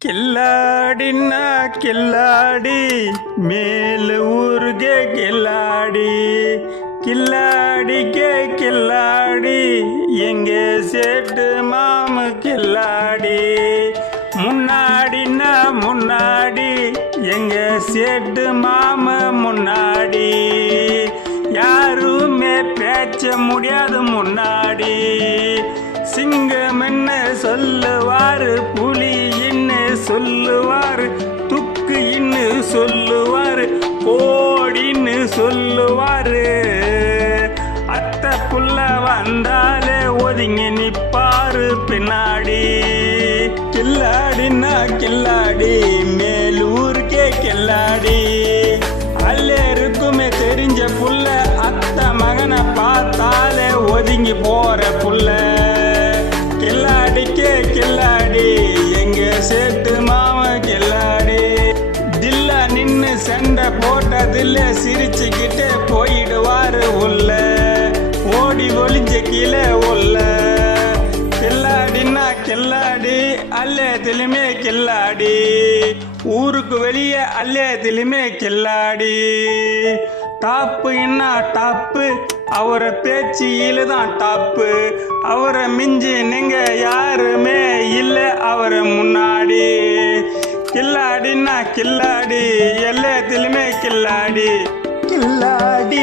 கில்லாடின்னா கில்லாடி மேல் ஊருகே கில்லாடி கில்லாடிக்கே கில்லாடி எங்க சேட்டு மாமு கில்லாடி முன்னாடின்னா முன்னாடி எங்க சேட்டு மாம முன்னாடி யாருமே பேச்ச முடியாது முன்னாடி சிங்கம் என்ன சொல்லுவாரு புலி என்ன சொல்லுவாரு துக்கு இன்னு சொல்லுவாரு கோடின்னு சொல்லுவாரு அத்தை புள்ள வந்தாலே ஒதுங்கி நிப்பாரு பின்னாடி கில்லாடின்னா கில்லாடி மேலூருக்கே கில்லாடி அல்லருக்குமே தெரிஞ்ச புள்ள அத்தை மகனை பார்த்தாலே ஒதுங்கி போற புள்ள கில்லாடிக்கே கில்லாடி எங்க சேட்டு மாம கில்லாடி தில்லா நின்னு சண்டை போட்டதில்ல சிரிச்சுக்கிட்டே போயிடுவாரு உள்ள ஓடி ஒளிஞ்ச கீழே உள்ள கில்லாடின்னா கில்லாடி அல்லேதிலுமே கில்லாடி ஊருக்கு வெளியே அல்லேதிலுமே கில்லாடி டாப்பு என்ன டாப்பு அவரை பேச்சியில தான் டாப்பு அவரை மிஞ்சி நீங்க யாருமே இல்லை அவரை முன்னாடி கில்லாடின்னா கில்லாடி எல்லாத்திலுமே கில்லாடி கில்லாடி